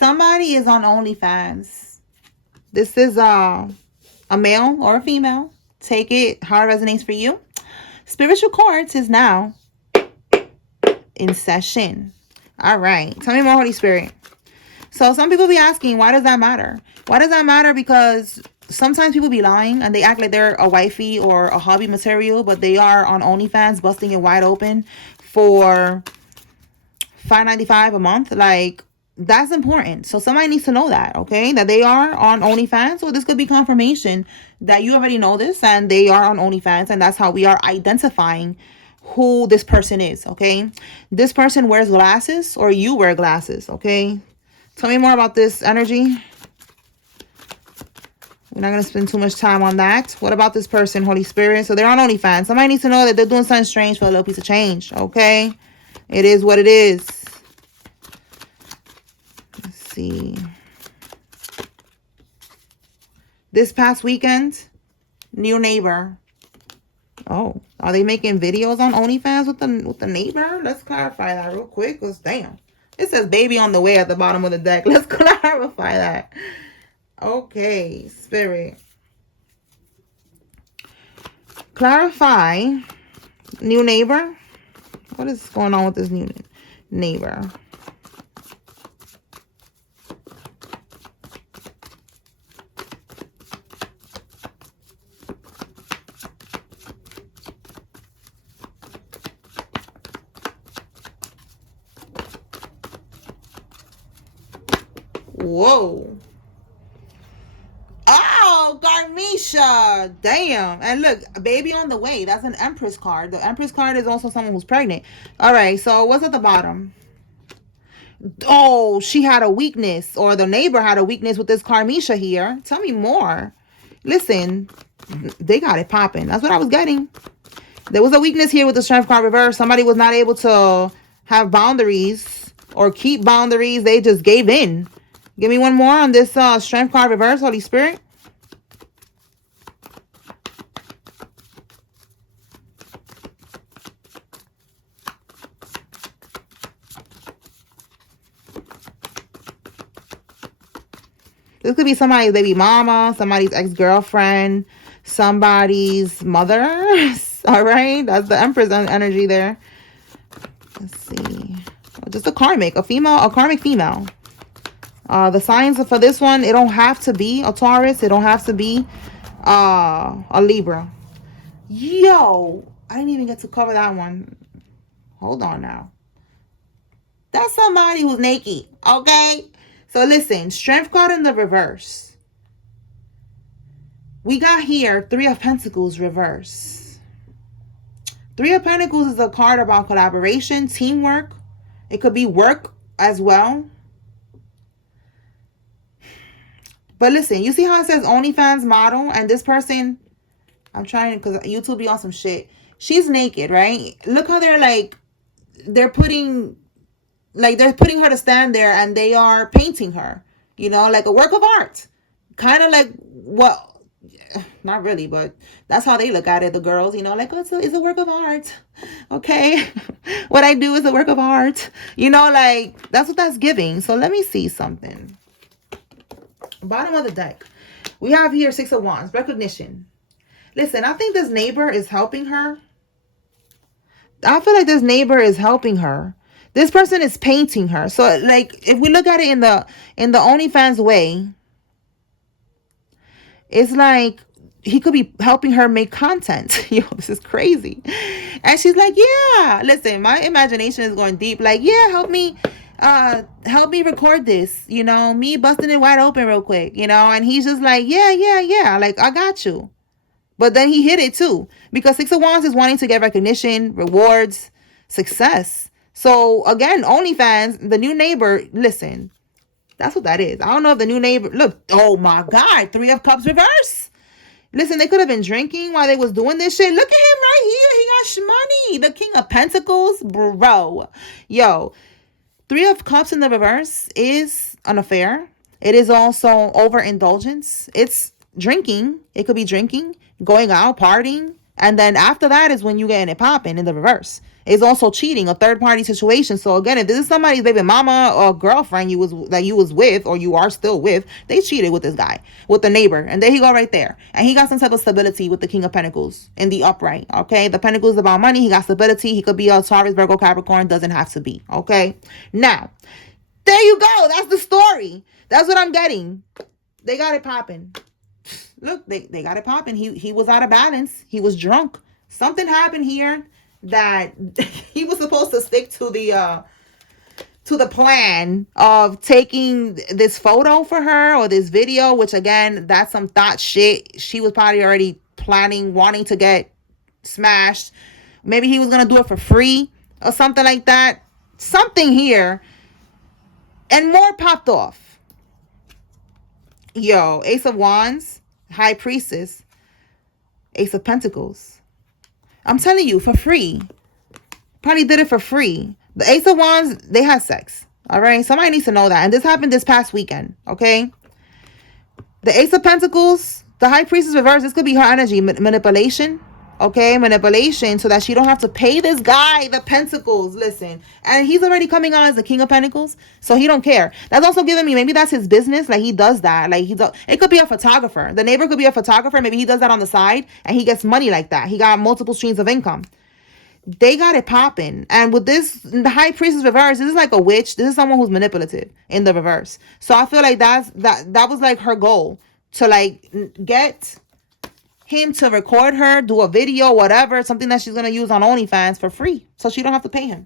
Somebody is on OnlyFans. This is a male or a female. Take it how it resonates for you. Spiritual Quartz is now in session. All right. Tell me more, Holy Spirit. So some people be asking, why does that matter? Why does that matter? Because sometimes people be lying and they act like they're a wifey or a hobby material, but they are on OnlyFans busting it wide open for $5.95 a month. Like, that's important. So somebody needs to know that, okay? That they are on OnlyFans. So this could be confirmation that you already know this and they are on OnlyFans, and that's how we are identifying who this person is, okay? This person wears glasses or you wear glasses, okay? Tell me more about this energy. We're not going to spend too much time on that. What about this person, Holy Spirit? So they're on OnlyFans. Somebody needs to know that they're doing something strange for a little piece of change, okay? It is what it is. Let's see. This past weekend, new neighbor. Oh, are they making videos on OnlyFans with the neighbor? Let's clarify that real quick, because damn. It says baby on the way at the bottom of the deck. Let's clarify that. Okay, Spirit. Clarify. New neighbor. What is going on with this new neighbor? Whoa. Oh, Garmisha. Damn. And look, baby on the way. That's an Empress card. The Empress card is also someone who's pregnant. All right. So what's at the bottom? Oh, she had a weakness, or the neighbor had a weakness with this Karmisha here. Tell me more. Listen, they got it popping. That's what I was getting. There was a weakness here with the Strength card reverse. Somebody was not able to have boundaries or keep boundaries. They just gave in. Give me one more on this Strength card reverse, Holy Spirit. This could be somebody's baby mama, somebody's ex-girlfriend, somebody's mother. All right. That's the Empress energy there. Let's see. Just a karmic, a karmic female. The signs for this one, it don't have to be a Taurus. It don't have to be a Libra. Yo, I didn't even get to cover that one. Hold on now. That's somebody who's naked, okay? So listen, Strength card in the reverse. We got here Three of Pentacles reverse. Three of Pentacles is a card about collaboration, teamwork. It could be work as well. But listen, you see how it says OnlyFans model? And this person, I'm trying, because YouTube be on some shit. She's naked, right? Look how they're like, they're putting her to stand there and they are painting her, you know, like a work of art. Kind of like what, not really, but that's how they look at it, the girls, you know, like, oh, it's a work of art. Okay. What I do is a work of art. You know, like, that's what that's giving. So let me see something. Bottom of the deck. We have here Six of Wands. Recognition. Listen, I think this neighbor is helping her. I feel like this neighbor is helping her. This person is painting her. So, like, if we look at it in the OnlyFans way, it's like he could be helping her make content. Yo, this is crazy. And she's like, yeah, listen, my imagination is going deep. Like, yeah, help me record this, you know, me busting it wide open real quick, you know. And he's just like, yeah, like, I got you. But then he hit it too, because Six of Wands is wanting to get recognition, rewards, success. So again, OnlyFans, the new neighbor, listen, that's what that is. I don't know if the new neighbor, look, oh my God, Three of Cups reverse. Listen, they could have been drinking while they was doing this shit. Look at him right here. He got money. The King of Pentacles, bro. Yo, Three of Cups in the reverse is an affair. It is also overindulgence. It's drinking. It could be drinking, going out, partying. And then after that is when you getting it popping in the reverse. is also cheating, a third party situation. So again, if this is somebody's baby mama or girlfriend you was with, or you are still with, they cheated with this guy, with the neighbor. And there he go right there. And he got some type of stability with the King of Pentacles in the upright. Okay. The Pentacles is about money. He got stability. He could be a Taurus, Virgo, Capricorn. Doesn't have to be. Okay. Now, there you go. That's the story. That's what I'm getting. They got it popping. Look, they got it popping. He was out of balance. He was drunk. Something happened here that he was supposed to stick to the plan of taking this photo for her, or this video, which again, that's some thought shit. She was probably already planning, wanting to get smashed. Maybe he was going to do it for free or something like that. Something here. And more popped off. Yo, Ace of Wands, High Priestess, Ace of Pentacles. I'm telling you, for free. Probably did it for free. The Ace of Wands, they had sex. All right? Somebody needs to know that. And this happened this past weekend. Okay? The Ace of Pentacles, the High Priestess reverse, this could be her energy. Manipulation. Okay? Manipulation so that she don't have to pay this guy the Pentacles. Listen. And he's already coming on as the King of Pentacles. So he don't care. That's also giving me, maybe that's his business. Like he does that. Like it could be a photographer. The neighbor could be a photographer. Maybe he does that on the side. And he gets money like that. He got multiple streams of income. They got it popping. And with this, the High Priestess reverse, this is like a witch. This is someone who's manipulative in the reverse. So I feel like that was like her goal, to like get him to record her, do a video, whatever, something that she's going to use on OnlyFans for free, so she don't have to pay him.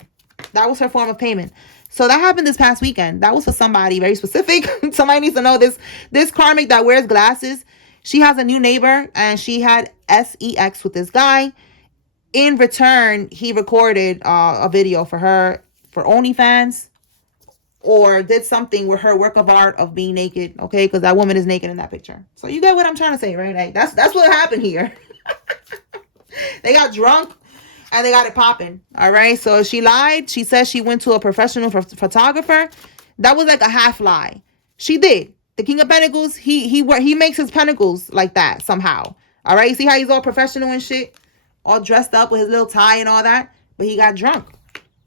That was her form of payment. So that happened this past weekend. That was for somebody very specific. Somebody needs to know this karmic that wears glasses. She has a new neighbor, and she had sex with this guy. In return, he recorded a video for her for OnlyFans, or did something with her work of art of being naked, okay? Because that woman is naked in that picture. So you get what I'm trying to say, right? Like that's what happened here. They got drunk and they got it popping, all right? So she lied. She said she went to a professional photographer. That was like a half lie. She did. The King of Pentacles, he makes his pentacles like that somehow, all right? See how he's all professional and shit? All dressed up with his little tie and all that. But he got drunk.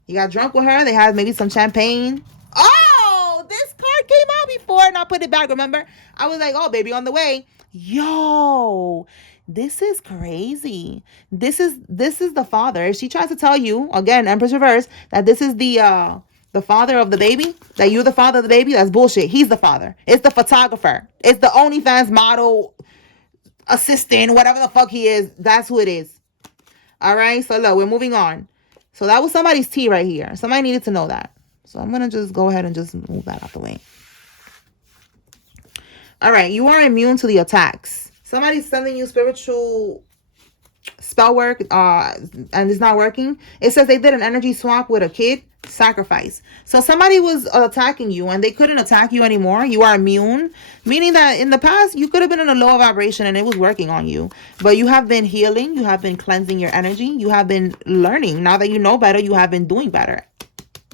He got drunk with her. They had maybe some champagne. Oh, this card came out before and I put it back, remember? I was like, oh, baby, on the way. Yo, this is crazy. This is the father. If she tries to tell you, again, Empress Reverse, that this is the father of the baby, that you're the father of the baby, that's bullshit. He's the father. It's the photographer. It's the OnlyFans model assistant, whatever the fuck he is. That's who it is. All right, so look, we're moving on. So that was somebody's tea right here. Somebody needed to know that. So I'm going to just go ahead and just move that out the way. All right, you are immune to the attacks. Somebody's sending you spiritual spell work and it's not working. It says they did an energy swap with a kid. Sacrifice. So somebody was attacking you and they couldn't attack you anymore. You are immune, meaning that in the past you could have been in a lower vibration and it was working on you, but you have been healing, you have been cleansing your energy, you have been learning. Now that you know better, you have been doing better,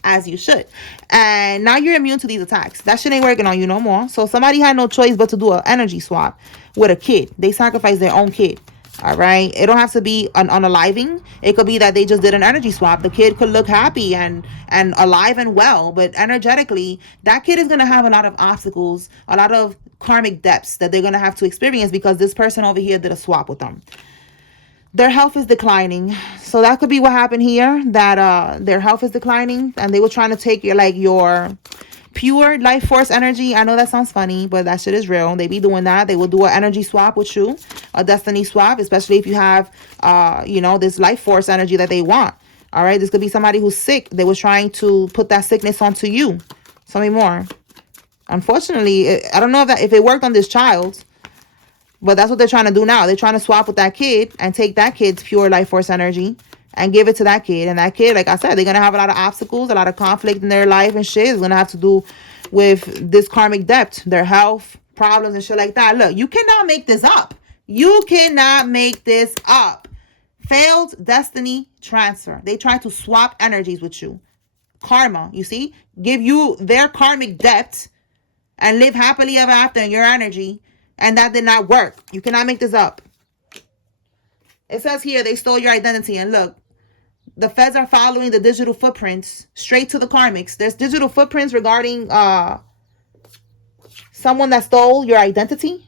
as you should, and now you're immune to these attacks. That shit ain't working on you no more. So somebody had no choice but to do an energy swap with a kid. They sacrificed their own kid. All right, it don't have to be an unaliving. It could be that they just did an energy swap. The kid could look happy and alive and well, but energetically that kid is going to have a lot of obstacles, a lot of karmic depths that they're going to have to experience because this person over here did a swap with them. Their health is declining. So that could be what happened here, that their health is declining and they were trying to take your pure life force energy. I know that sounds funny, but that shit is real. They be doing that. They will do an energy swap with you, a destiny swap, especially if you have, this life force energy that they want. All right. This could be somebody who's sick. They were trying to put that sickness onto you. Tell me more. Unfortunately, I don't know if it worked on this child, but that's what they're trying to do now. They're trying to swap with that kid and take that kid's pure life force energy and give it to that kid. And that kid, like I said, they're going to have a lot of obstacles, a lot of conflict in their life and shit. It's going to have to do with this karmic debt, their health problems and shit like that. Look, you cannot make this up. You cannot make this up. Failed destiny transfer. They try to swap energies with you. Karma, you see? Give you their karmic debt and live happily ever after in your energy. And that did not work. You cannot make this up. It says here they stole your identity. And look, The feds are following the digital footprints straight to the karmics. There's digital footprints regarding someone that stole your identity.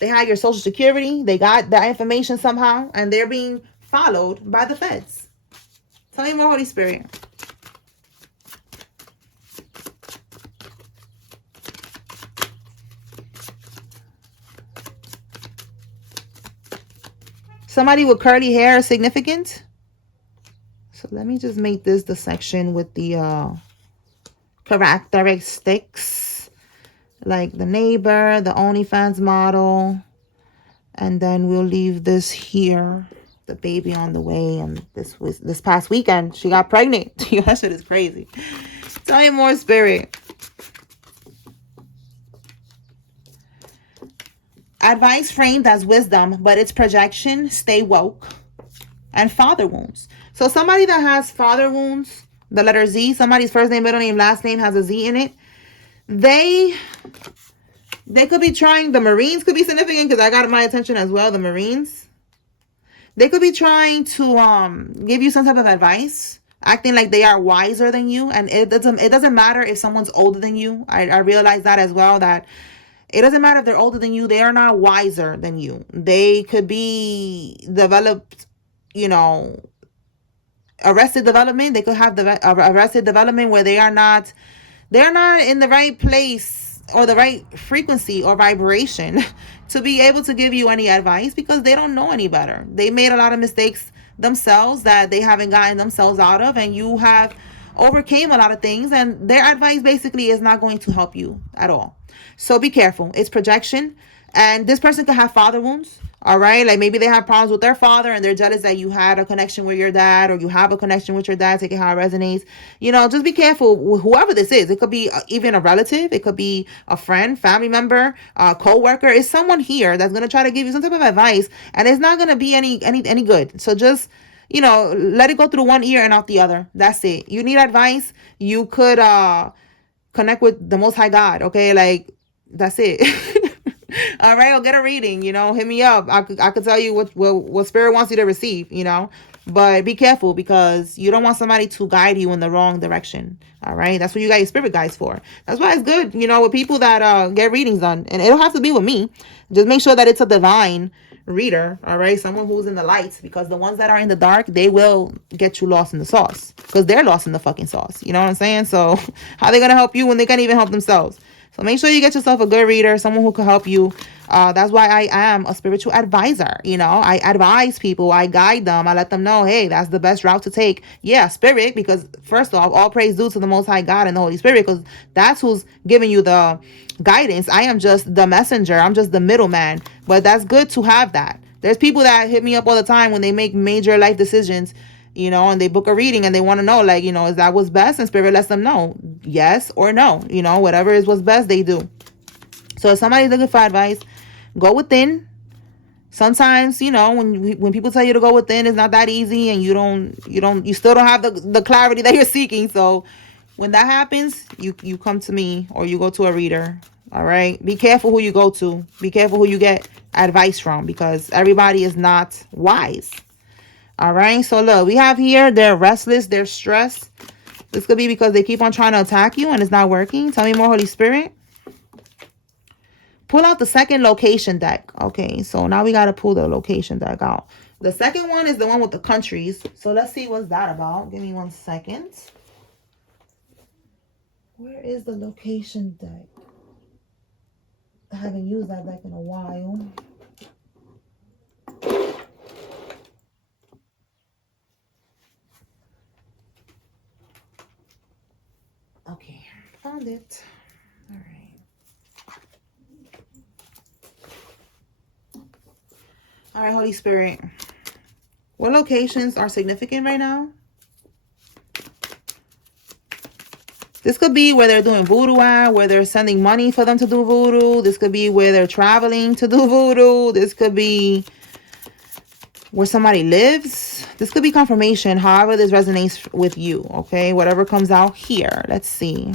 They had your social security. They got that information somehow, and they're being followed by the feds. Tell me more, Holy Spirit. Somebody with curly hair is significant. So let me just make this the section with the characteristics. Like the neighbor, the OnlyFans model. And then we'll leave this here. The baby on the way. And this past weekend, she got pregnant. That shit is crazy. Tell me more, Spirit. Advice framed as wisdom, but it's projection. Stay woke. And father wounds. So somebody that has father wounds, the letter Z, somebody's first name, middle name, last name has a Z in it. They could be trying, the Marines could be significant because I got my attention as well, the Marines. They could be trying to give you some type of advice, acting like they are wiser than you. And it doesn't matter if someone's older than you. I realize that as well, that it doesn't matter if they're older than you. They are not wiser than you. They could be developed, arrested development. They could have arrested development where they're not in the right place or the right frequency or vibration to be able to give you any advice, because they don't know any better. They made a lot of mistakes themselves that they haven't gotten themselves out of, and you have overcame a lot of things, and their advice basically is not going to help you at all. So be careful. It's projection, and this person could have father wounds. All right, like maybe they have problems with their father and they're jealous that you had a connection with your dad, or you have a connection with your dad. Take it how it resonates. Just be careful with whoever this is. It could be even a relative. It could be a friend, family member, co-worker. It's someone here that's going to try to give you some type of advice, and it's not going to be any good. So just, let it go through one ear and out the other. That's it. You need advice. You could connect with the Most High God. Okay, like that's it. All right, I'll get a reading, hit me up. I could tell you what spirit wants you to receive, but be careful, because you don't want somebody to guide you in the wrong direction. All right, that's what you got your spirit guides for. That's why it's good, with people that get readings done, and it don't have to be with me. Just make sure that it's a divine reader. All right, someone who's in the light, because the ones that are in the dark, they will get you lost in the sauce, because they're lost in the fucking sauce. You know what I'm saying? So how are they gonna help you when they can't even help themselves? So make sure you get yourself a good reader, someone who can help you. That's why I am a spiritual advisor. I advise people, I guide them, I let them know, hey, that's the best route to take. Yeah, spirit, because first off, all praise due to the Most High God and the Holy Spirit, because that's who's giving you the guidance. I am just the messenger. I'm just the middleman. But that's good to have that. There's people that hit me up all the time when they make major life decisions, and they book a reading and they want to know, like, is that what's best? And spirit lets them know yes or no, whatever is what's best, they do. So if somebody's looking for advice, go within. Sometimes, when people tell you to go within, it's not that easy, and you still don't have the clarity that you're seeking. So when that happens, you come to me, or you go to a reader. All right, be careful who you go to. Be careful who you get advice from, because everybody is not wise. All right, so look, we have here, they're restless, they're stressed. This could be because they keep on trying to attack you and it's not working. Tell me more, Holy Spirit. Pull out the second location deck. Okay, so now we got to pull the location deck out. The second one is the one with the countries. So let's see what's that about. Give me 1 second. Where is the location deck? I haven't used that deck in a while. Okay, found it. All right. All right, Holy Spirit. What locations are significant right now? This could be where they're doing voodoo at, where they're sending money for them to do voodoo. This could be where they're traveling to do voodoo. This could be where somebody lives. This could be confirmation, however this resonates with you, okay? Whatever comes out here. Let's see.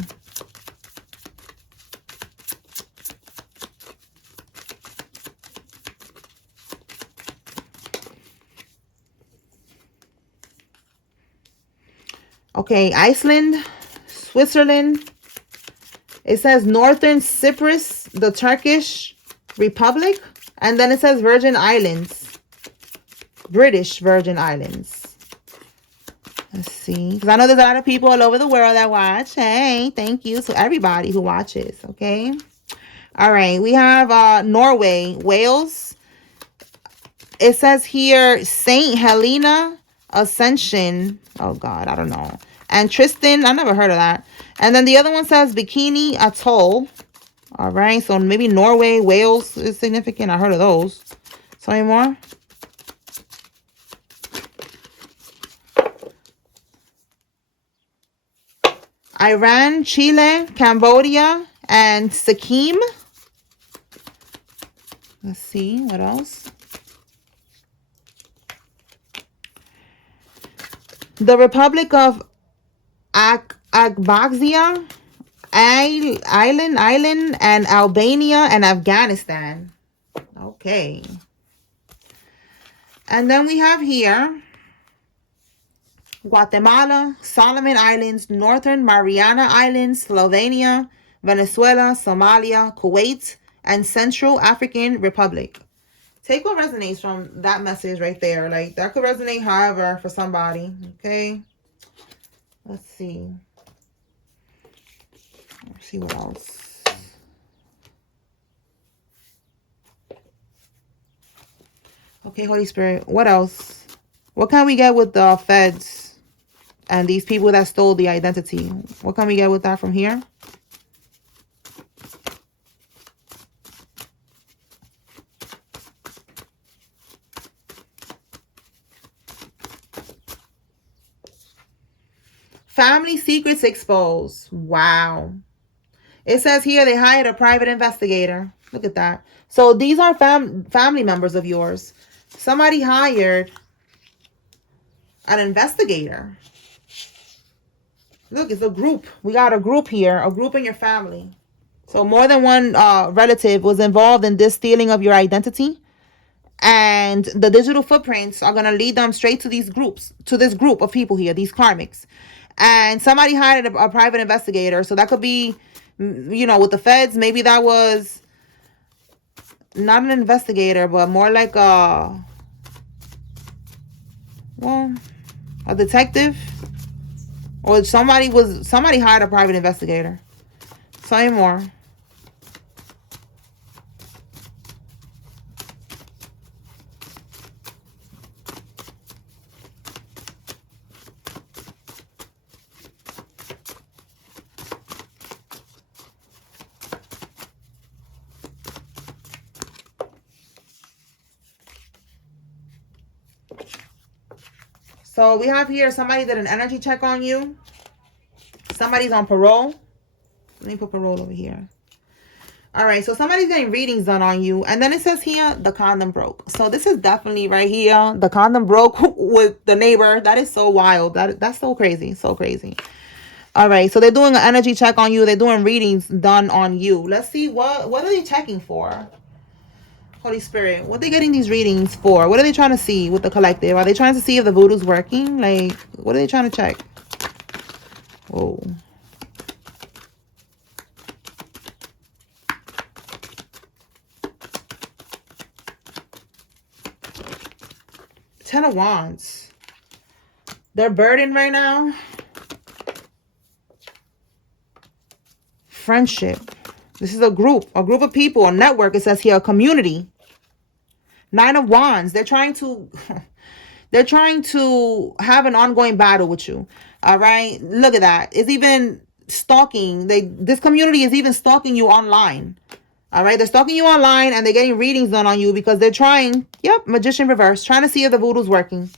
Okay, Iceland, Switzerland. It says Northern Cyprus, the Turkish Republic. And then it says Virgin Islands. British Virgin Islands. Let's see. Because I know there's a lot of people all over the world that watch. Hey, thank you to everybody who watches. Okay. All right. We have Norway, Wales. It says here Saint Helena Ascension. Oh, God. I don't know. And Tristan. I never heard of that. And then the other one says Bikini Atoll. All right. So maybe Norway, Wales is significant. I heard of those. So any more? Iran, Chile, Cambodia, and Sikkim. Let's see. What else? The Republic of Abkhazia, Island, and Albania, and Afghanistan. Okay. And then we have here Guatemala, Solomon Islands, Northern Mariana Islands, Slovenia, Venezuela, Somalia, Kuwait, and Central African Republic. Take what resonates from that message right there. Like, that could resonate however for somebody. Okay. Let's see. Let's see what else. Okay, Holy Spirit. What else? What can we get with the feds and these people that stole the identity? What can we get with that from here? Family secrets exposed. Wow. It says here they hired a private investigator. Look at that. So these are family members of yours. Somebody hired an investigator. Look, it's a group. We got a group here. A group in your family. So more than one relative was involved in this stealing of your identity. And the digital footprints are going to lead them straight to these groups. To this group of people here. These karmics. And somebody hired a private investigator. So that could be, you know, with the feds. Maybe that was not an investigator, but more like a detective. Or somebody hired a private investigator. Say more. So we have here somebody did an energy check on you. Somebody's on parole. Let me put parole over here. All right, so somebody's getting readings done on you. And then it says here, the condom broke. So this is definitely right here. The condom broke with the neighbor. That is so wild. That's so crazy. So crazy. All right, so they're doing an energy check on you. They're doing readings done on you. Let's see, what are they checking for? Holy Spirit, what are they getting these readings for? What are they trying to see with the collective? Are they trying to see if the voodoo's working? Like, what are they trying to check? Whoa. Ten of Wands. They're burdened right now. Friendship. This is a group of people, a network. It says here, a community. Nine of Wands. They're trying to have an ongoing battle with you. All right. Look at that. It's even stalking. This community is even stalking you online. All right. They're stalking you online and they're getting readings done on you because they're trying. Yep. Magician reverse. Trying to see if the voodoo's working.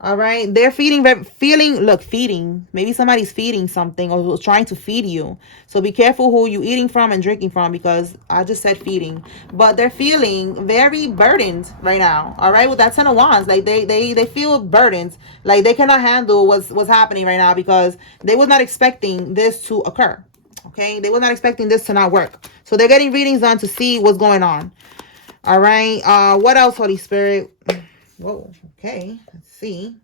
All right. They're feeding. Maybe somebody's feeding something or trying to feed you. So be careful who you eating from and drinking from, because I just said feeding. But they're feeling very burdened right now. All right. With that Ten of Wands, like they feel burdened. Like they cannot handle what's happening right now because they was not expecting this to occur. Okay. They were not expecting this to not work. So they're getting readings done to see what's going on. All right. What else, Holy Spirit? Whoa. Okay. Let's see.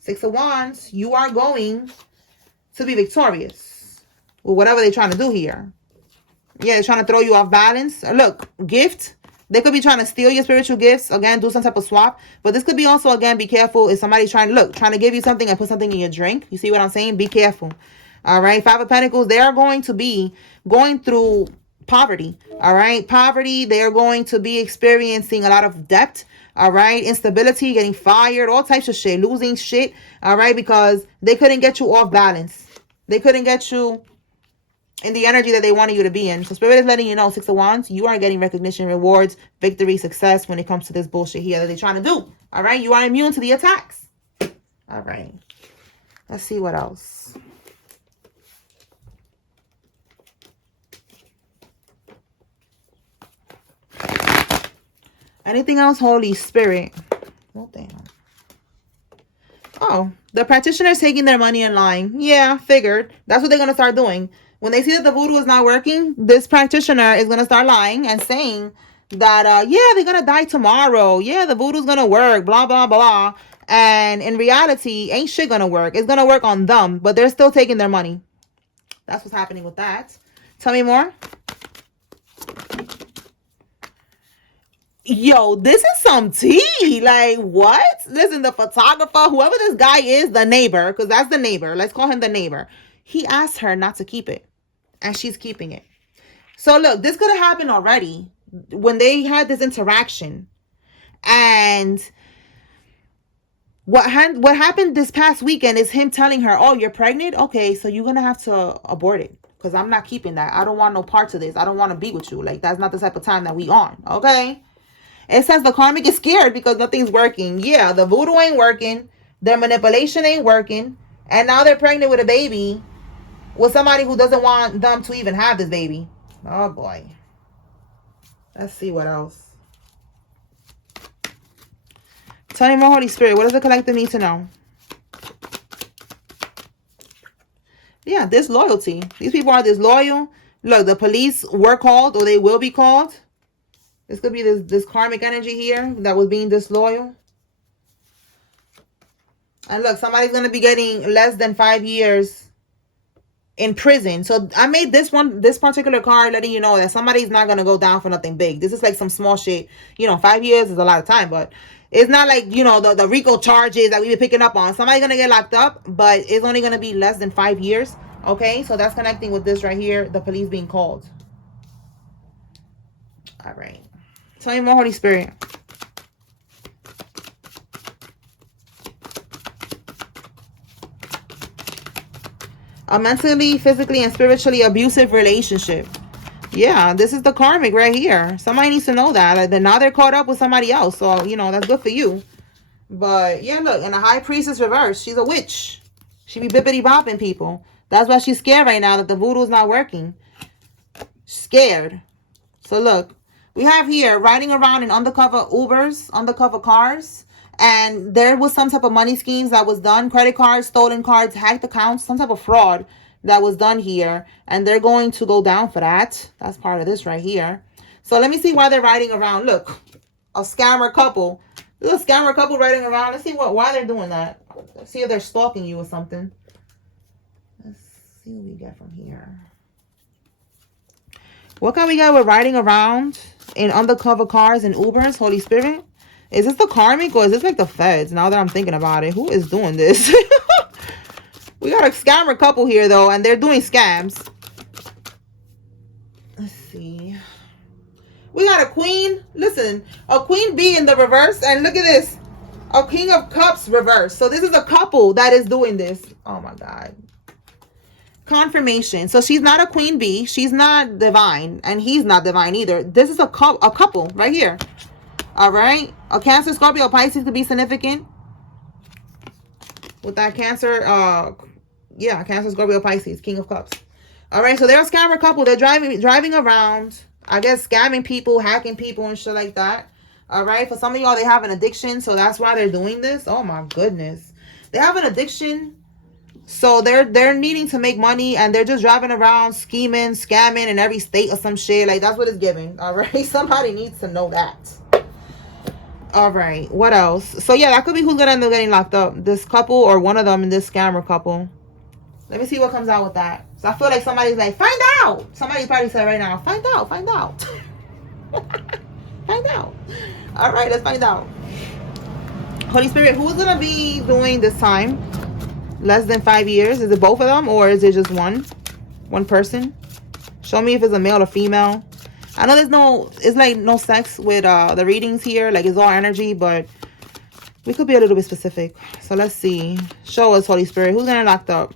Six of Wands. You are going to be victorious with whatever they're trying to do here. Yeah, they're trying to throw you off balance. Look, gift. They could be trying to steal your spiritual gifts. Again, do some type of swap. But this could be also, again, be careful if somebody's trying to give you something and put something in your drink. You see what I'm saying? Be careful. All right. Five of Pentacles, they are going to be going through poverty. All right. Poverty. They are going to be experiencing a lot of debt. All right. Instability, getting fired, all types of shit, losing shit. All right. Because they couldn't get you off balance. They couldn't get you in the energy that they wanted you to be in. So Spirit is letting you know, Six of Wands, you are getting recognition, rewards, victory, success when it comes to this bullshit here that they're trying to do. All right. You are immune to the attacks. All right. Let's see what else. Anything else, Holy Spirit? Oh, damn. Oh, the practitioners taking their money and lying. Yeah, figured. That's what they're going to start doing. When they see that the voodoo is not working, this practitioner is going to start lying and saying that, yeah, they're going to die tomorrow. Yeah, the voodoo's going to work, blah, blah, blah. And in reality, ain't shit going to work. It's going to work on them, but they're still taking their money. That's what's happening with that. Tell me more. Yo, this is some tea. Like, what? Listen, the photographer, whoever this guy is, the neighbor, because that's the neighbor. Let's call him the neighbor. He asked her not to keep it, and she's keeping it. So, look, this could have happened already when they had this interaction. And what happened this past weekend is him telling her, oh, you're pregnant? Okay, so you're going to have to abort it, because I'm not keeping that. I don't want no parts of this. I don't want to be with you. Like, that's not the type of time that we on, okay? It says the karmic is scared because nothing's working. Yeah, the voodoo ain't working. Their manipulation ain't working. And now they're pregnant with a baby with somebody who doesn't want them to even have this baby. Oh, boy. Let's see what else. Tell me more, Holy Spirit. What does the collective need to know? Yeah, disloyalty. These people are disloyal. Look, the police were called, or they will be called. This could be this karmic energy here that was being disloyal. And look, somebody's going to be getting less than 5 years in prison. So I made this particular card letting you know that somebody's not going to go down for nothing big. This is like some small shit. 5 years is a lot of time, but it's not like, the RICO charges that we've been picking up on. Somebody's going to get locked up, but it's only going to be less than 5 years. Okay, so that's connecting with this right here, the police being called. All right. Tell me more, Holy Spirit. A mentally, physically, and spiritually abusive relationship. Yeah, this is the karmic right here. Somebody needs to know that. Now they're caught up with somebody else. So, that's good for you. But, yeah, look. And the high priestess reverse. She's a witch. She be bippity-bopping people. That's why she's scared right now that the voodoo is not working. Scared. So, look. We have here riding around in undercover Ubers, undercover cars, and there was some type of money schemes that was done, credit cards, stolen cards, hacked accounts, some type of fraud that was done here, and they're going to go down for that. That's part of this right here. So let me see why they're riding around. Look, a scammer couple. This is a scammer couple riding around. Let's see why they're doing that. Let's see if they're stalking you or something. Let's see what we get from here. What can we get with riding around in undercover cars and Ubers, Holy Spirit? Is this the karmic or is this like the feds? Now that I'm thinking about it, who is doing this? We got a scammer couple here though, and they're doing scams. Let's see. We got a queen. Listen, a queen bee in the reverse, and look at this, a king of cups reverse. So this is a couple that is doing this. Oh my God. Confirmation. So she's not a queen bee. She's not divine, and he's not divine either. This is a couple right here. All right. A Cancer, Scorpio, Pisces could be significant with that Cancer. Yeah, Cancer, Scorpio, Pisces, King of Cups. All right. So they're a scammer couple. They're driving around, I guess, scamming people, hacking people, and shit like that. All right. For some of y'all, they have an addiction, so that's why they're doing this. Oh my goodness, they have an addiction. So they're needing to make money, and they're just driving around scheming, scamming in every state or some shit. Like, that's what it's giving. All right. Somebody needs to know that. All right. What else? So yeah, that could be who's gonna end up getting locked up. This couple or one of them in this scammer couple. Let me see what comes out with that. So I feel like somebody's like, find out. Somebody probably said right now, find out, find out. Find out. All right, let's find out. Holy Spirit, who's going to be doing this time? Less than 5 years? Is it both of them or is it just one person? Show me if it's a male or female. I know it's like no sex with the readings here. Like it's all energy, but we could be a little bit specific. So let's see. Show us, Holy Spirit. Who's getting locked up?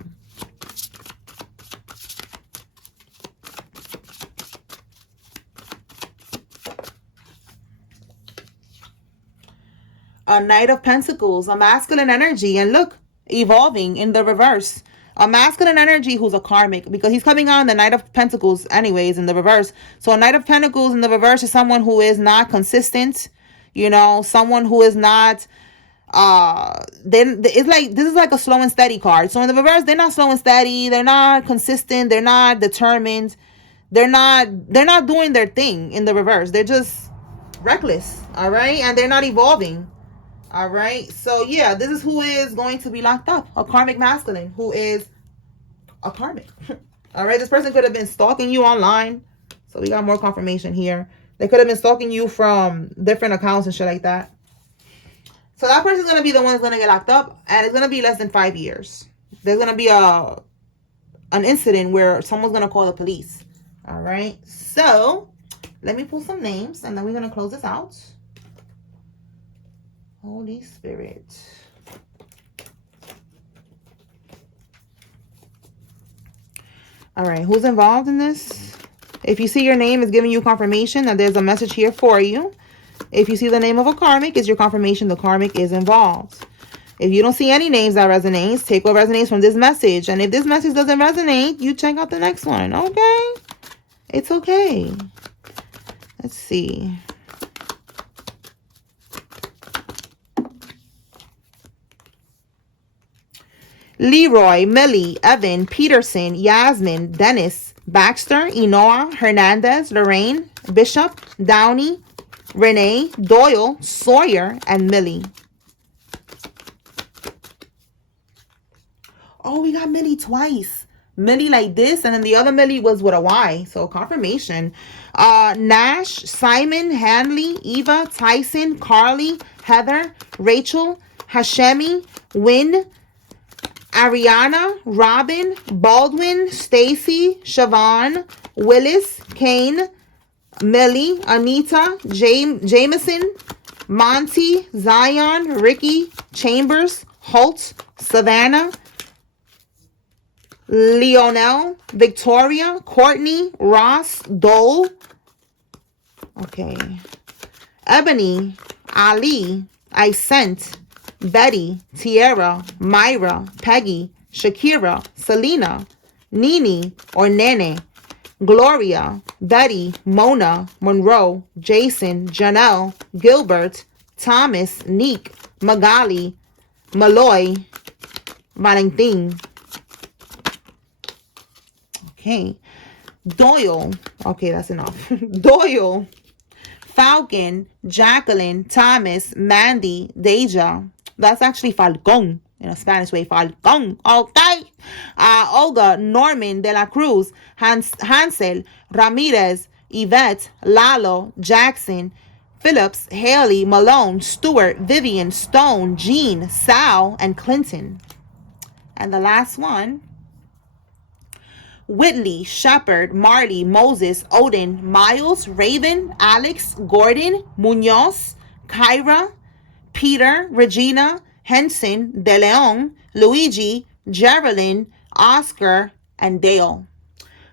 A Knight of Pentacles, a masculine energy. And look, evolving in the reverse. A masculine energy who's a karmic, because he's coming on the Knight of Pentacles anyways in the reverse. So a Knight of Pentacles in the reverse is someone who is not consistent. You know, someone who is not then it's like this is like a slow and steady card. So in the reverse, they're not slow and steady, they're not consistent, they're not determined, they're not doing their thing in the reverse. They're just reckless, all right, and they're not evolving. All right, so yeah, this is who is going to be locked up. A karmic masculine who is a karmic. All right, this person could have been stalking you online. So we got more confirmation here. They could have been stalking you from different accounts and shit like that. So that person's going to be the one that's going to get locked up. And it's going to be less than 5 years. There's going to be an incident where someone's going to call the police. All right, so let me pull some names and then we're going to close this out. Holy Spirit. All right, who's involved in this? If you see your name, it's giving you confirmation that there's a message here for you. If you see the name of a karmic, it's your confirmation the karmic is involved. If you don't see any names that resonates, take what resonates from this message. And if this message doesn't resonate, you check out the next one, okay? It's okay. Let's see. Leroy, Millie, Evan, Peterson, Yasmin, Dennis, Baxter, Enoa, Hernandez, Lorraine, Bishop, Downey, Renee, Doyle, Sawyer, and Millie. Oh, we got Millie twice. Millie like this, and then the other Millie was with a Y. So confirmation. Nash, Simon, Hanley, Eva, Tyson, Carly, Heather, Rachel, Hashemi, Wynn, Ariana, Robin, Baldwin, Stacy, Siobhan, Willis, Kane, Millie, Anita, Jameson, Monty, Zion, Ricky, Chambers, Holt, Savannah, Leonel, Victoria, Courtney, Ross, Dole. Okay. Ebony, Ali, I sent, Betty, Tierra, Myra, Peggy, Shakira, Selena, Nene or Nene, Gloria, Betty, Mona, Monroe, Jason, Janelle, Gilbert, Thomas, Neek, Magali, Malloy, Valentin. Okay. Doyle. Okay, that's enough. Doyle, Falcon, Jacqueline, Thomas, Mandy, Deja. That's actually Falcon in a Spanish way. Falcon. Okay. Olga, Norman, De La Cruz, Hansel, Ramirez, Yvette, Lalo, Jackson, Phillips, Haley, Malone, Stewart, Vivian, Stone, Jean, Sal, and Clinton. And the last one, Whitley, Shepard, Marley, Moses, Odin, Miles, Raven, Alex, Gordon, Munoz, Kyra, Peter, Regina, Henson, De Leon, Luigi, Geraldine, Oscar, and Dale.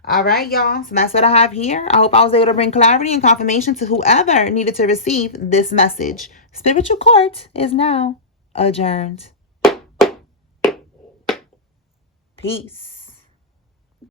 All right, y'all. So that's what I have here. I hope I was able to bring clarity and confirmation to whoever needed to receive this message. Spiritual Court is now adjourned. Peace.